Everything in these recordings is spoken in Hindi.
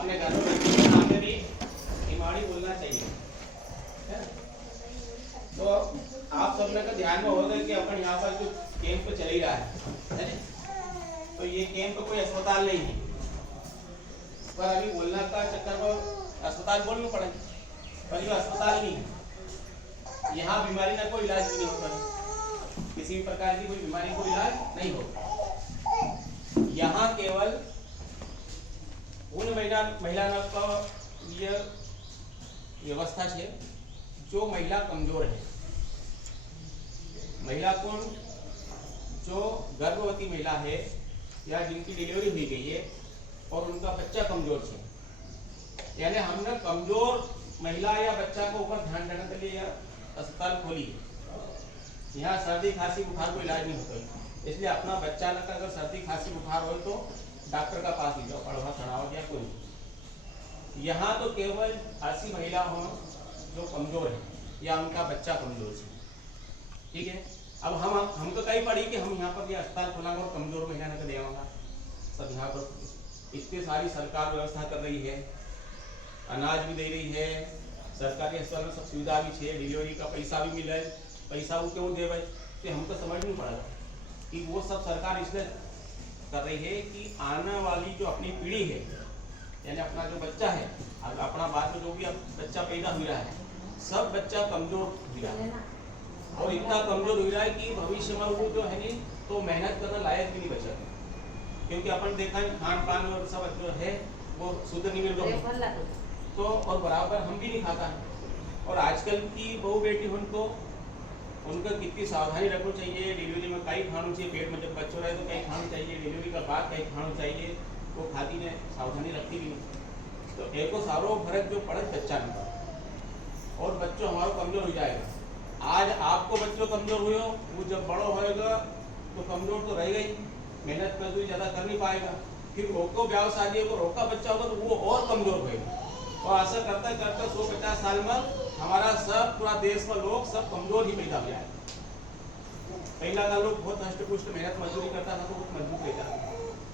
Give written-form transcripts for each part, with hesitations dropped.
आपने घर में बच्चे के सामने भी हिमाड़ी बोलना चाहिए, है ना? तो आप सबने का ध्यान में होगा कि अपन यहाँ पर जो कैंप चल ही रहा है ना? तो ये कैंप कोई अस्पताल नहीं है, पर अभी बोलना का चक्कर में अस्पताल बोलना पड़ेगा, पर ये अस्पताल नहीं है। यहाँ बीमारी का कोई इलाज भी नहीं होता, किसी भी प्रकार की कोई बीमारी को इलाज नहीं होता। यहाँ केवल उन महिला का ये व्यवस्था है जो महिला कमजोर है। महिला कौन? जो गर्भवती महिला है या जिनकी डिलीवरी हुई गई है और उनका बच्चा कमजोर है, यानी हमने कमजोर महिला या बच्चा को ऊपर ध्यान देने के लिए अस्पताल खोली है। यहाँ सर्दी खांसी बुखार को इलाज नहीं होता, इसलिए अपना बच्चा का अगर सर्दी खांसी बुखार हो तो डॉक्टर का पास ले जाओ, पढ़वा चढ़ाओ या कोई। यहाँ तो केवल ऐसी महिला हो जो कमजोर है या उनका बच्चा कमजोर है, ठीक है। अब हम तो कहीं पड़ी कि हम यहाँ पर अस्पताल खोलेंगे और कमजोर महिला को देगा सब। यहाँ पर इतनी सारी सरकार व्यवस्था कर रही है, अनाज भी दे रही है, सरकारी अस्पताल में सब सुविधा भी है, डिलीवरी का पैसा भी मिले, पैसा वो क्यों देवे कि हमको समझ नहीं पड़ेगा कि वो सब सरकार इसलिए कर रही है कि आने वाली जो अपनी पीढ़ी है, यानी अपना जो बच्चा है, अपना बाद में जो भी बच्चा पैदा हो रहा है, सब बच्चा कमजोर हो रहा है और इतना कमजोर हो रहा है कि भविष्य में वो जो है नहीं तो मेहनत करना लायक भी नहीं बचा, क्योंकि अपन देखा है खान पान और सब जो है वो शुद्ध नहीं मिल रहा तो, और बराबर हम भी नहीं खाता है। और आजकल की बहू बेटी उनको उनका कितनी सावधानी रखनी चाहिए, डिलीवरी में कहीं खाना चाहिए, पेट में जब बच्चों रहे तो कहीं खाना चाहिए, डिलीवरी का बाद कहीं खाना चाहिए, वो खाती ने सावधानी रखती भी नहीं। तो एक सारो फर्क जो पड़े बच्चा में, और बच्चों हमारा कमजोर हो जाएगा। आज आपको बच्चों कमजोर हुए, वो जब बड़ो होएगा तो कमजोर तो रहेगा ही, मेहनत मजदूरी ज़्यादा कर नहीं पाएगा, फिर रोको ब्याह शादी को रोका बच्चा होगा तो वो और कमजोर होएगा। और ऐसा करते करते 150 साल में हमारा सब पूरा देश में लोग सब कमजोर ही पैदा हो जाए। पहला का लोग बहुत हष्ट पुष्ट मेहनत मजदूरी करता था तो बहुत मजबूत रहता था,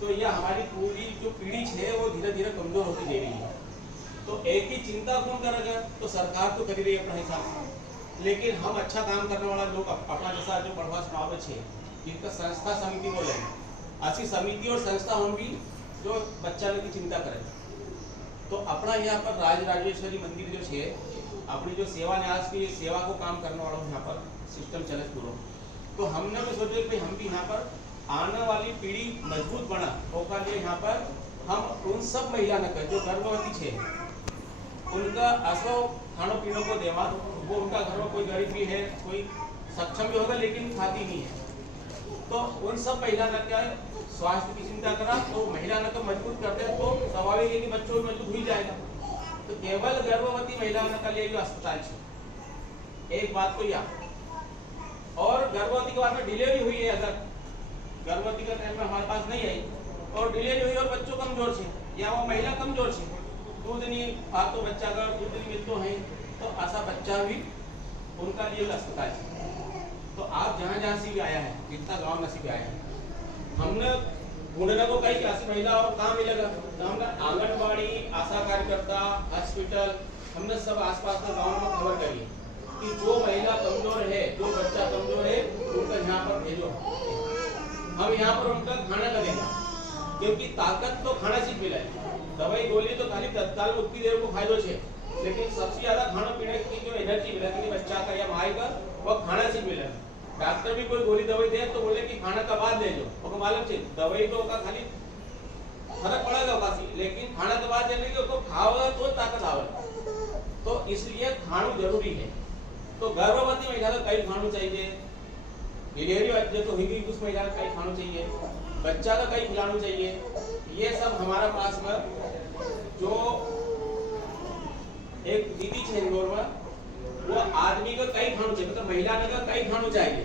तो यह हमारी पूरी जो पीढ़ी है वो धीरे धीरे कमजोर होती जा रही है। तो एक ही चिंता कौन करेगा? तो सरकार तो कर रही है अपना हिसाब से, लेकिन हम अच्छा काम करने वाला लोग अपना जैसा जो पढ़वा सुनाव है जिनका संस्था समिति बोले, ऐसी समिति और संस्था हम भी जो बच्चा की चिंता करें। तो अपना यहाँ पर राजराजेश्वरी मंदिर जो है, अपनी जो सेवा न्यास की सेवा को काम करने वालों यहाँ पर सिस्टम चले पूरा, तो हमने भी सोचे कि हम भी यहाँ पर आने वाली पीढ़ी मजबूत बना होकर लिए यहाँ पर हम उन सब महिला ने जो गर्भवती है उनका असो खानों पीनों को देवा। वो उनका घर में कोई गरीब भी है, कोई सक्षम भी होगा लेकिन खाती नहीं है, तो उन सब महिला ने क्या स्वास्थ्य की चिंता करा, तो महिला ने तो मजबूत करते हैं तो स्वाभाविक है कि बच्चों मजबूत हो जाएगा। तो केवल गर्भवती महिला का लिए जो अस्पताल है, एक बात तो याद, और गर्भवती के बाद में डिलीवरी हुई है, अगर गर्भवती का टाइम में हमारे पास नहीं आई और डिलीवरी हुई और बच्चों कमजोर है या वो महिला कमजोर है, दूध नहीं तो बच्चा अगर दूध नहीं मिलते हैं तो ऐसा बच्चा भी उनका लिए अस्पताल है। तो आप जहाँ जहाँ से भी आया है, जितना गाँव नसीब आया है, हमने ढूंढने को कई ऐसी महिला और कहाँ मिलेगा, तो हमने आंगनबाड़ी, आशा कार्यकर्ता, हॉस्पिटल, हमने सब आसपास के गाँव में खबर करी कि जो महिला कमजोर है, जो बच्चा कमजोर है, उनका यहाँ पर भेजो, हम यहाँ पर उनका खाना का देंगे, क्योंकि ताकत तो खाना से मिला है, दवाई गोली तो खाली तत्काल उतनी देर को फायदो है, लेकिन सबसे ज्यादा खाना पीने की जो एनर्जी मिला कि बच्चा का या माई का, वह खाना से मिला। डॉक्टर भी कोई गोली दवाई दे तो बोले कि खाना का बाद ले लो, उसको मालूम है दवाई तो का खाली फर्क पड़ेगा काफी, लेकिन खाना के बाद देने की उसको खाओगे तो ताकत आवे, तो इसलिए खाना जरूरी है। तो गर्भवती महिला को कई खाना चाहिए, डिलीवरी जो हुई उस महिला को कई खाना चाहिए, बच्चा का कई खिलाना चाहिए। ये सब हमारा पास में जो एक दीदी है इंदौर में, वो आदमी का कई खाना चाहिए, मतलब महिला का कई खाना चाहिए।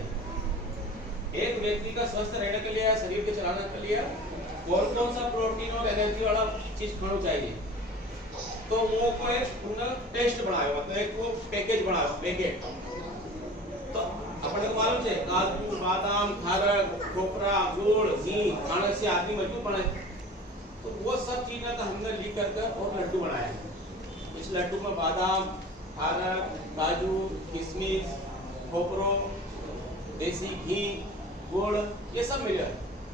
एक व्यक्ति का स्वस्थ रहने के लिए, शरीर के चलाने के लिए कौन कौन सा प्रोटीन और एनर्जी वाला चीज खाना चाहिए, तो वो को एक टेस्ट बनाया, मतलब एक वो पैकेज बनाया, पैकेट। तो अपने को मालूम है काजू, बादाम, खारक, खोपरा, गुड़, घी खाने से आदमी मजबूत बने। तो वो सब चीज़ें का हमने लिख करके और लड्डू बनाया। इस लड्डू में बादाम, खारक, काजू, किशमिश, खोपरो, देसी घी, गुड़, ये सब मिले।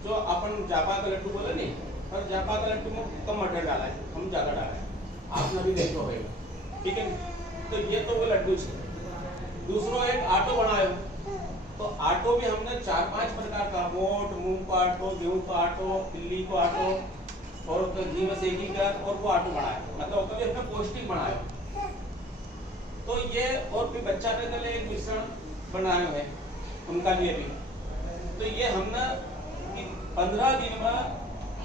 जो अपन जापा का लड्डू बोले नहीं, पर जापा का लड्डू में कम मटर डाला है, हम ज़्यादा डाला है, आपने भी देखो होगा, ठीक है। तो ये तो वो लड्डू है। दूसरो एक आटो बनाया, तो आटो भी हमने 4-5 प्रकार का, मोट, मूंग का आटो, गेहूं का आटो, तिल्ली का आटो और घी में सेकी कर और वो आटो बनाया, मतलब कभी हमने पौष्टिक बनाया। तो ये और भी बच्चा के लिए एक मिश्रण बनाया है उनका लिए भी। तो ये हमने 15 दिन में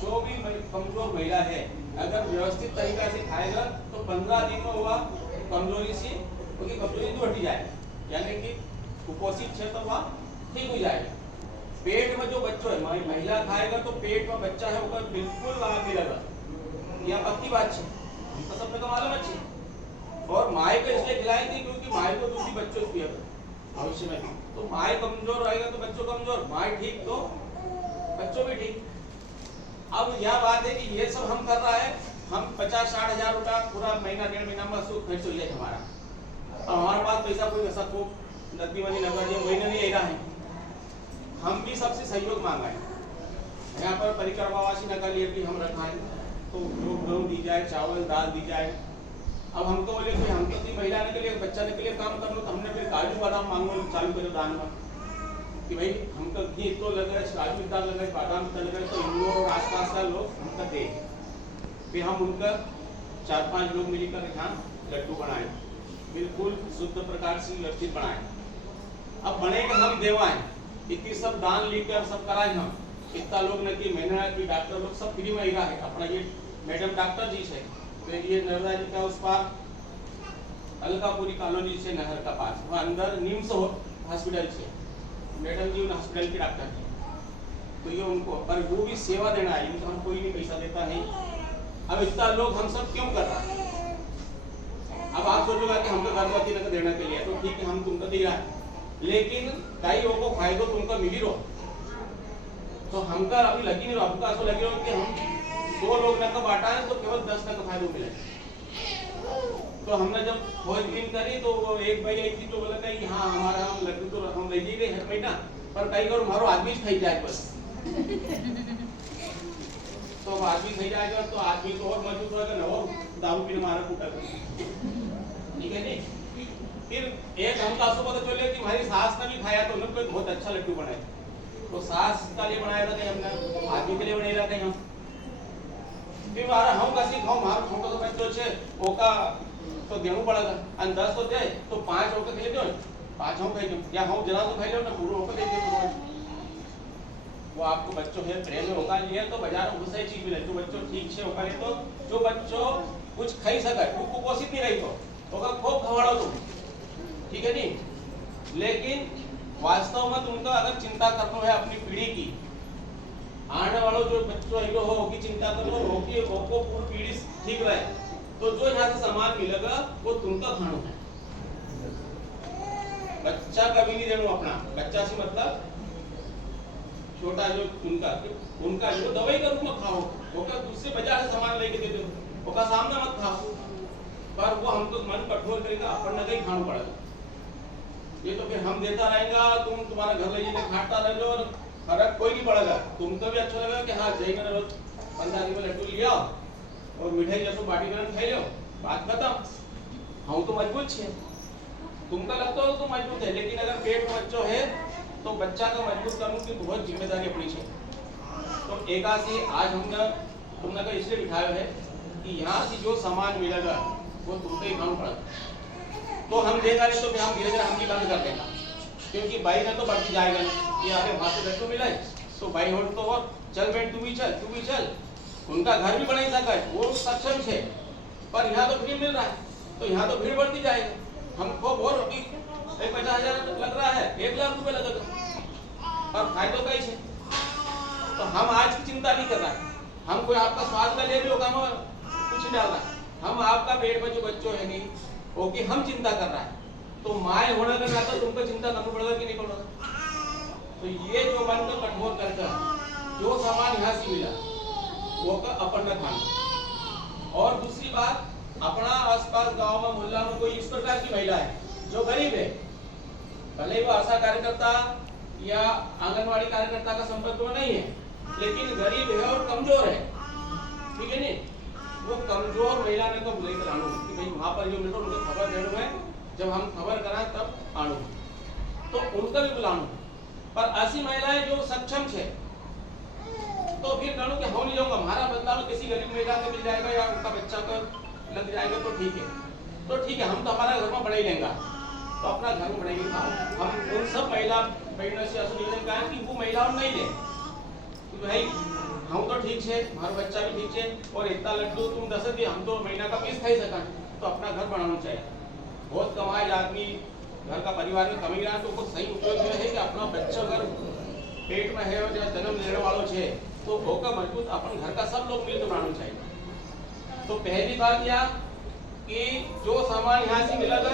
जो भी कमजोर महिला है अगर व्यवस्थित तरीका से खाएगा तो 15 दिन में हुआ कमजोरी से उसकी कमजोरी दूर हटी जाए, यानी कि कुपोषित क्षेत्र हुआ ठीक हो जाएगा। पेट में जो बच्चों है महिला खाएगा तो पेट में बच्चा है वो बिल्कुल लाभ मिलेगा, यह पक्की बात है, तो सबने का मालूम अच्छी। और माए को इसलिए खिलाई थी क्योंकि माए को दूसरी बच्चों की भविष्य में, तो माए कमजोर रहेगा तो बच्चों कमजोर, माए ठीक तो बच्चों भी ठीक। अब यह बात है कि ये सब हम कर रहा है, हम 50-60 हजार रुपया पूरा महीना 1.5 महीना में खर्च हो जाए हमारा, तो हमारे पास पैसा कोई ऐसा को नदी वाली नगर महीने नहीं रहा है। हम भी सबसे सहयोग मांगा है, यहाँ पर परिक्रमावासी नगर लिए भी हम रखा है, तो गेहूँ दी जाए, चावल दाल दी जाए। अब हमको बोले कि हम तो महिला के लिए बच्चा के लिए काम कर लो, तो हमने फिर काजू बादाम मांगो चालू करो दान में कि भाई हमको घी तो लगे, काजू इतना लगे, बादाम इतना लगे, तो इन लोग और आसपास का लोग हमका दे। फिर हम उनका 4-5 लोग मिलकर यहाँ लड्डू बनाए, बिल्कुल शुद्ध प्रकार से व्यवस्थित बनाए। अब बनेगा हम देवाएं, इतनी सब दान लेकर सब कराए हम, इतना लोग न कि मेहनत की डॉक्टर लोग सब फ्री में ही रहा है। अपना ये मैडम डॉक्टर जी से, तो ये नर्मदा जी का उस पार अलकापुरी कॉलोनी से नहर का पास, वहाँ अंदर निम्स हॉस्पिटल से मैडम जी हॉस्पिटल के डॉक्टर हैं, तो ये उनको पर वो भी सेवा देना है, इनको हम कोई नहीं पैसा देता नहीं। अब इतना लोग हम सब क्यों कर रहा है? अब आप सोचोगा कि हमको गर्भवती न देने के लिए, तो ठीक है हम तुमको दे रहा है, लेकिन कई लोगों को फायदा तुमको मिली रहो, तो हमका अभी लगी नहीं रहो, हमका ऐसा लगी रहो कि हम 100 लोग न का बांटा है तो केवल 10 का फायदा मिले। तो हमने जब खोजबीन करी तो वो एक भाई आई थी तो बोला कि हाँ हमारा हम लड्डू तो हम ले गए हर महीना, पर कई बार हमारो आदमी खाई जाए बस तो आदमी खाई जाएगा तो आदमी तो और मजबूत होगा ना, और दारू पीने मारा कूटा, ठीक है नहीं। फिर एक हमको आंसू पता चले कि हमारी सास ने भी खाया तो उन्होंने बहुत अच्छा लड्डू बनाया, तो सास का लिए बनाया था कहीं हमने, आदमी के लिए बनाया कहीं हम। फिर हमारा हम कैसे खाओ, हमारा छोटा सा बच्चों से ओका तो गेहूं पड़ेगा और 10 तो दे तो 5 होकर खेले दो, 5 हम खाई दो, या हम जरा तो खाई लो ना पूरा होकर दे दो। वो आपको बच्चों के प्रेम में होगा लिए तो बाजार में सही चीज मिले, जो बच्चों ठीक से होगा तो जो बच्चों कुछ खाई सके, वो कुपोषित नहीं रही तो होगा खूब खवाड़ो तुम, ठीक है नहीं। लेकिन वास्तव में तुमको अगर चिंता करना है अपनी पीढ़ी की, आने वालों जो बच्चों हीरो हो की चिंता करो हो कि वो पूरी पीढ़ी ठीक रहे, तो जो यहाँ से सामान मिलेगा वो तुमका खाना है। बच्चा कभी नहीं देना अपना, बच्चा से मतलब छोटा जो उनका जो दवाई का रूप में खाओ, वो क्या दूसरे बाजार से सामान लेके दे दो, वो का सामने मत खाओ, पर वो हमको मन कठोर करेगा, अपन न कहीं खाना पड़ेगा। ये तो फिर हम देता रहेगा, तुम तुम्हारा घर ले जाके खाटा रह लो और फर्क कोई नहीं पड़ेगा, तुमको भी अच्छा लगेगा कि हाँ जाइए ना रोज 15 दिन में लड्डू लिया और मिठाई जैसो बाटी में खाई लो, बात खत्म। हम तो मजबूत छे, तुमका लगता हो तो मजबूत है, लेकिन अगर पेट में बच्चों है तो बच्चा का मजबूत करने की बहुत जिम्मेदारी अपनी है। तो एकासी आज तुमने का इसलिए बिठाया है कि यहाँ से जो सामान मिलेगा वो तुमको ही खाना पड़ेगा, तो हम देगा नहीं तो फिर हम धीरे धीरे हम भी बंद कर देगा, क्योंकि भाई ना तो बढ़ती जाएगा नहीं कि आगे वहां से लड्डू मिला है तो भाई हो तो और चल बेट तू भी चल, उनका घर भी बना ही सका है, वो सक्षम है, पर यहाँ तो फ्री मिल रहा है तो यहाँ तो भीड़ बढ़ती जाएगी। हमको और 50,000 लग रहा है, 1 लाख रुपए लगेगा, और फायदों का ही है। तो हम आज की चिंता नहीं कर रहा है, हम कोई आपका स्वाद का ले भी होगा, हम कुछ नहीं डाल रहा है, हम आपका पेट में जो बच्चों है नहीं वो कि हम चिंता कर रहा है। तो माए होने का नाता तुमको चिंता करना पड़ेगा कि नहीं पड़ेगा। तो ये जो मन को कठोर करके जो सामान यहाँ से मिला वो का अपन न खाना। और दूसरी बात, अपना आसपास गांव में मोहल्ला में कोई इस प्रकार की महिला है जो गरीब है, भले वो आशा कार्यकर्ता या आंगनवाड़ी कार्यकर्ता का संपर्क तो नहीं है, लेकिन गरीब है और कमजोर है, ठीक है नी, वो कमजोर महिला ने तो लेकर आनो कि भाई वहां पर जो मिलो उनको खबर देने में, जब हम खबर करा तब आनो, तो उनका भी बुलानो। पर ऐसी महिलाएं जो सक्षम है तो फिर कहूँ कि हो नहीं जाऊंगा, हमारा बदलाव किसी गरीब महिला को मिल जाएगा या उनका बच्चा को लग जाएगा तो ठीक है, तो ठीक है, हम तो हमारा घर में बढ़ा ही लेंगे, तो अपना घर में बढ़ाएंगे। हम उन सब महिला बहनों से निवेदन करें कि वो महिलाओं नहीं ले कि भाई हम तो ठीक है, हमारा बच्चा भी ठीक है, और इतना लड्डू तुम 10 दिए, हम तो महीना का पीस खाई सका, तो अपना घर बनाना चाहिए। बहुत कमाए आदमी घर का परिवार में कमी रहा, तो उसको सही उपयोग यह है कि अपना बच्चा अगर पेट में है और जब जन्म लेने वालों है तो होकर मजबूत अपन घर का सब लोग मिलकर बनाना चाहिए। तो पहली बात यह कि जो सामान यहाँ से मिलेगा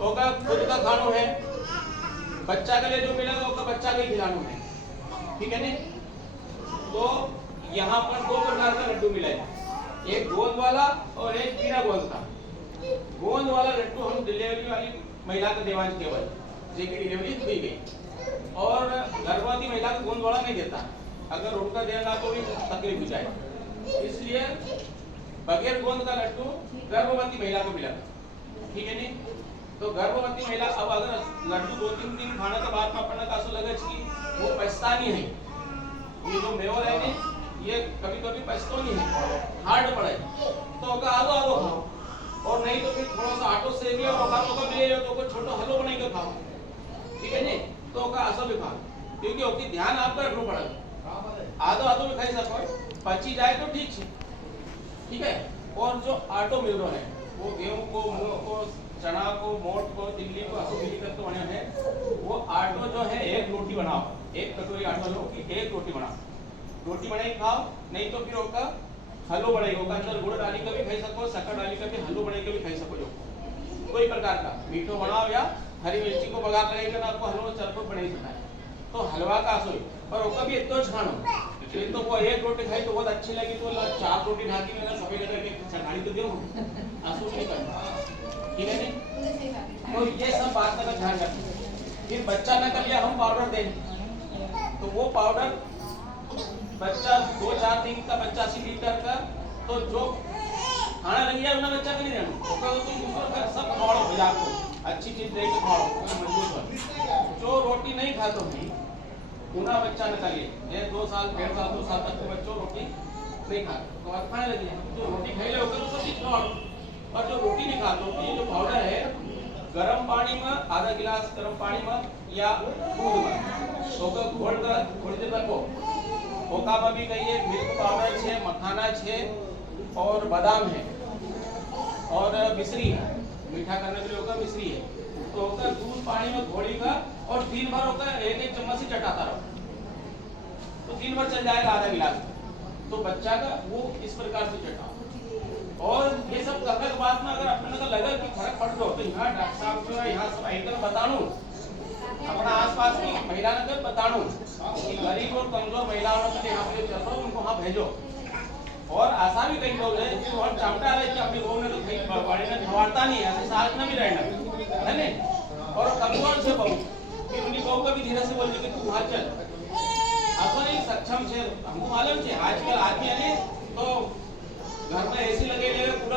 होगा खुद का खाना है, बच्चा के लिए जो मिलेगा होगा बच्चा का ही खिलाना है, ठीक है नहीं। तो यहाँ पर 2 प्रकार का लड्डू मिला है, एक गोंद वाला और एक बिना गोंद का। गोंद वाला लड्डू हम डिलीवरी वाली महिला को देवांश केवल जेकी डिलीवरी हुई गई, और गर्भवती महिला को गोंद वाला नहीं देता, अगर उनका देना तो भी तकलीफ हो जाए, इसलिए बगैर गोंद का लड्डू गर्भवती महिला को मिला, ठीक है नहीं। तो गर्भवती महिला अब अगर लड्डू 2-3 दिन खाने के बाद में अपना कासो लगे कि वो पछतानी है, ये जो मेवर है ये कभी कभी पछतो नहीं है, हार्ड पड़े तो आधो खाओ, और नहीं तो फिर थोड़ा सा आटो सेक लिया और ओका मिले तो को छोटो हलवा बनाई के खाओ, ठीक है नहीं। तो ओका ऐसा भी खाओ, क्योंकि ओकी ध्यान आपका रखना पड़ेगा, आधो भी खाई सको, पची जाए तो ठीक है, ठीक है। और जो आटो मिल रहा है वो गेहूं को, मूंग को, चना को, मोट को, तिल्ली को ऐसे मिली करके बने हैं, वो आटो जो है एक रोटी बनाओ, एक कटोरी आटा लो कि एक रोटी बनाओ, रोटी बनाई खाओ, नहीं तो फिर ओका हलवा बनाएगा, ओका अंदर गुड़ डाली का भी खाई सको, शक्कर डाली का भी हलवा बनाई के भी खाई सको, जो कोई प्रकार का मीठो बनाओ या हरी मिर्ची को बघार लगाई ना आपको हलवा चरपट बनाई सकता है, तो हलवा का आसो, पर ओका भी इतना खानो, तो वो एक रोटी खाई तो बहुत अच्छी लगी तो 4 रोटी ढाकी मेरा सभी जगह के चढ़ाई तो दो आंसू नहीं करना, ठीक है नहीं। तो ये सब बात का ध्यान रखें। फिर बच्चा न कर लिया हम पाउडर दें, तो वो पाउडर बच्चा 2-4 दिन का बच्चा 80 लीटर का, तो जो खाना लग गया उन्हें बच्चा नहीं देना, तो तुम दूसरों का सब खवाओ, भैया को अच्छी चीज दे के खवाओ, मजबूत हो। जो रोटी नहीं खाते नहीं उन्हें बच्चा न करिए, ये 2 साल 1.5 साल 2 साल तक तो बच्चों रोटी नहीं खाते, तो आप खाने लगे, जो रोटी खाई ले होकर तो सब चीज खवाओ, और जो रोटी नहीं खाते ये जो पाउडर है गर्म पानी में आधा गिलास गर्म पानी में या दूध में तो घोल कर थोड़ी देर रखो, ओका में भी कहिए मिल्क पाउडर है, मखाना है और बादाम है और मिश्री है, मीठा करने के लिए होगा मिश्री है, तो होगा दूध पानी में घोड़ी का और दिन भर होगा 1-1 चम्मच से चटाता रहो, तो दिन भर चल जाएगा आधा गिलास, तो बच्चा का वो इस प्रकार से चटाओ। और ये सब करने के बाद में अगर अपने को लगा कि फर्क पड़ रहा हो तो यहाँ डॉक्टर साहब जो है यहाँ सब आइटम बताऊं, अपना आसपास की महिला ने बताऊं कि गरीब और कमजोर महिलाओं के यहाँ पे चल रहा उनको वहाँ भेजो। और ऐसा भी कई लोग हैं जो हम चाहता है कि अपनी बहू ने तो कहीं बड़े ने खवाड़ता नहीं है, ऐसे साथ में भी रहना है नहीं, और कमजोर से बहू कि उनकी बहू का भी धीरे से बोल कि तू वहाँ चल, ऐसा नहीं सक्षम है, हमको मालूम है आजकल आदमी है तो घर में एसी लगे पूरा